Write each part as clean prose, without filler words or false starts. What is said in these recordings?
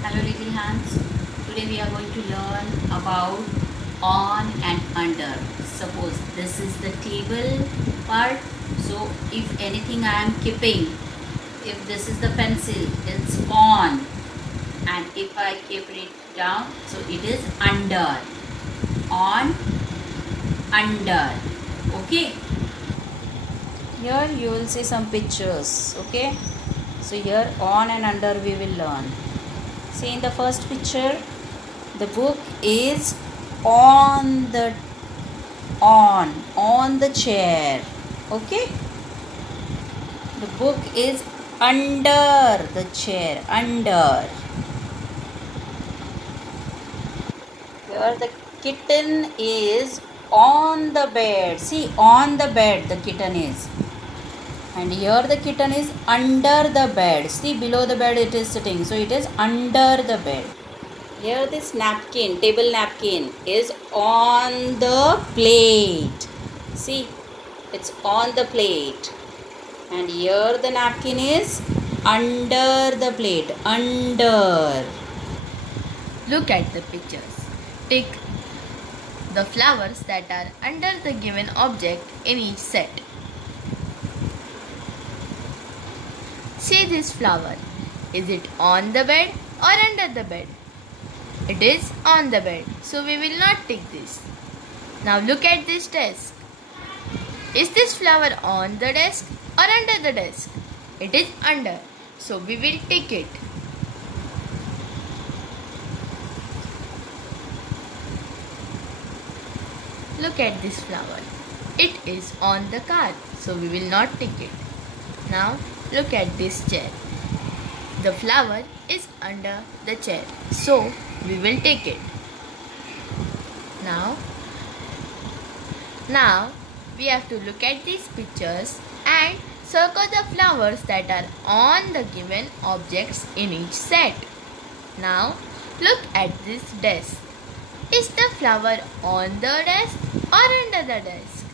Hello little hands. Today we are going to learn about on and under. Suppose this is the table part. So if anything I am keeping, if this is the pencil, it's on, and if I keep it down, so it is under. On, under. Okay. Here you will see some pictures. Okay. So here on and under we will learn. See, in the first picture, the book is on the chair. Okay. The book is under the chair. Under. Here the kitten is on the bed. See, on the bed the kitten is. And here the kitten is under the bed. See, below the bed it is sitting. So it is under the bed. Here this napkin, table napkin, is on the plate. See, it's on the plate. And here the napkin is under the plate. Under. Look at the pictures. Tick the flowers that are under the given object in each set. See this flower. Is it on the bed or under the bed? It is on the bed, so we will not tick this. Now look at this desk. Is this flower on the desk or under the desk? It is under, so we will tick it. Look at this flower. It is on the car, so we will not tick it. Now look at this chair. The flower is under the chair, so we will take it. Now we have to look at these pictures and circle the flowers that are on the given objects in each set. Now look at this desk. Is the flower on the desk or under the desk?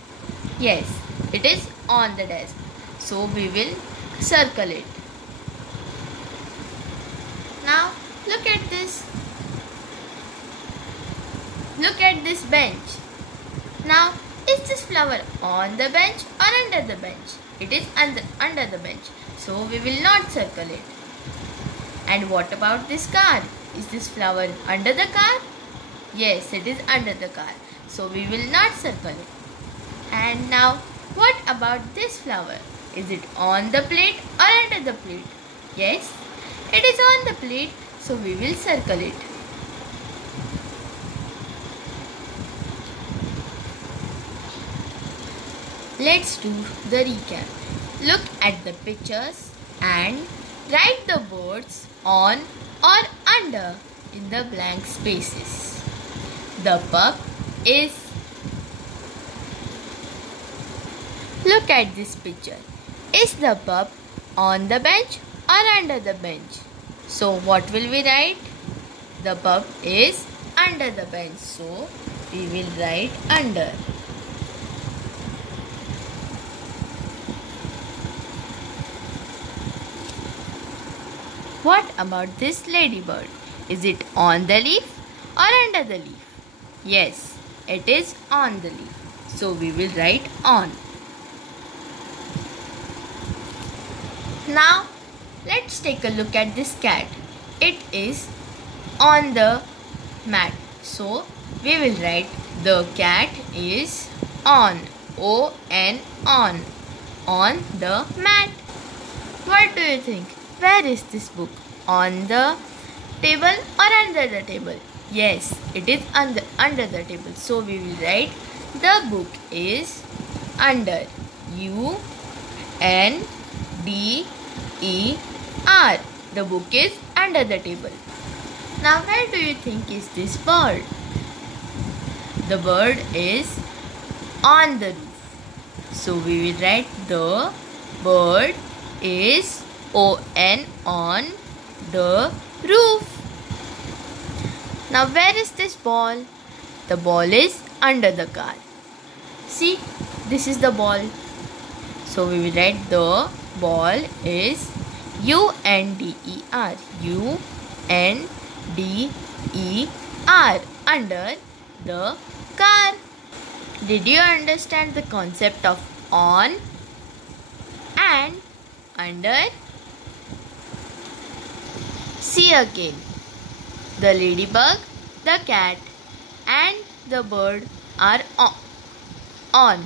Yes, it is on the desk, so we will circle it. Now look at this. Look at this bench. Now is this flower on the bench or under the bench? It is under the bench, so we will not circle it. And what about this car? Is this flower under the car? Yes, it is under the car, so we will not circle it. And now what about this flower? Is it on the plate or under the plate? Yes, it is on the plate, so we will circle it. Let's do the recap. Look at the pictures and write the words on or under in the blank spaces. The pup is. Look at this picture. Is the pup on the bench or under the bench? So what will we write? The pup is under the bench, so we will write under. What about this ladybird? Is it on the leaf or under the leaf? Yes, it is on the leaf, so we will write on. Now let's take a look at this cat. It is on the mat, so we will write the cat is on. O-N, on the mat. What do you think? Where is this book? On the table or under the table? Yes, it is under the table, so we will write the book is under. U-N-D-E-R. The book is under the table. Now where do you think is this bird? The bird is on the roof, so we will write the bird is on the roof. Now where is this ball? The ball is under the car. See, this is the ball. So we will write the ball is U-N-D-E-R. U-N-D-E-R, under the car. Did you understand the concept of on and under? See again. The ladybug, the cat and the bird are on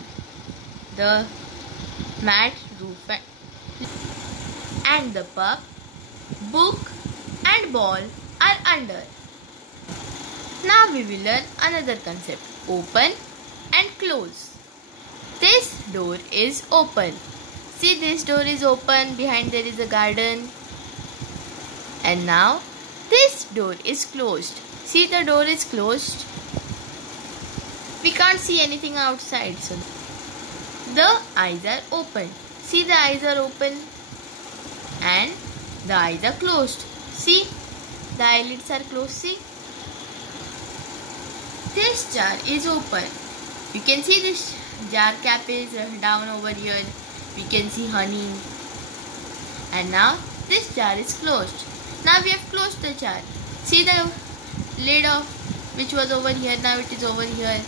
the mat roof, and the pup, book and ball are under. Now we will learn another concept, open and close. This door is open. See, this door is open. Behind there is a garden. And now this door is closed. See, the door is closed. We can't see anything outside. So the eyes are open. See, the eyes are open and the eyes are closed. See, the eyelids are closed. See, this jar is open. You can see this jar cap is down over here. We can see honey. And now this jar is closed. Now we have closed the jar. See the lid of which was over here, now it is over here.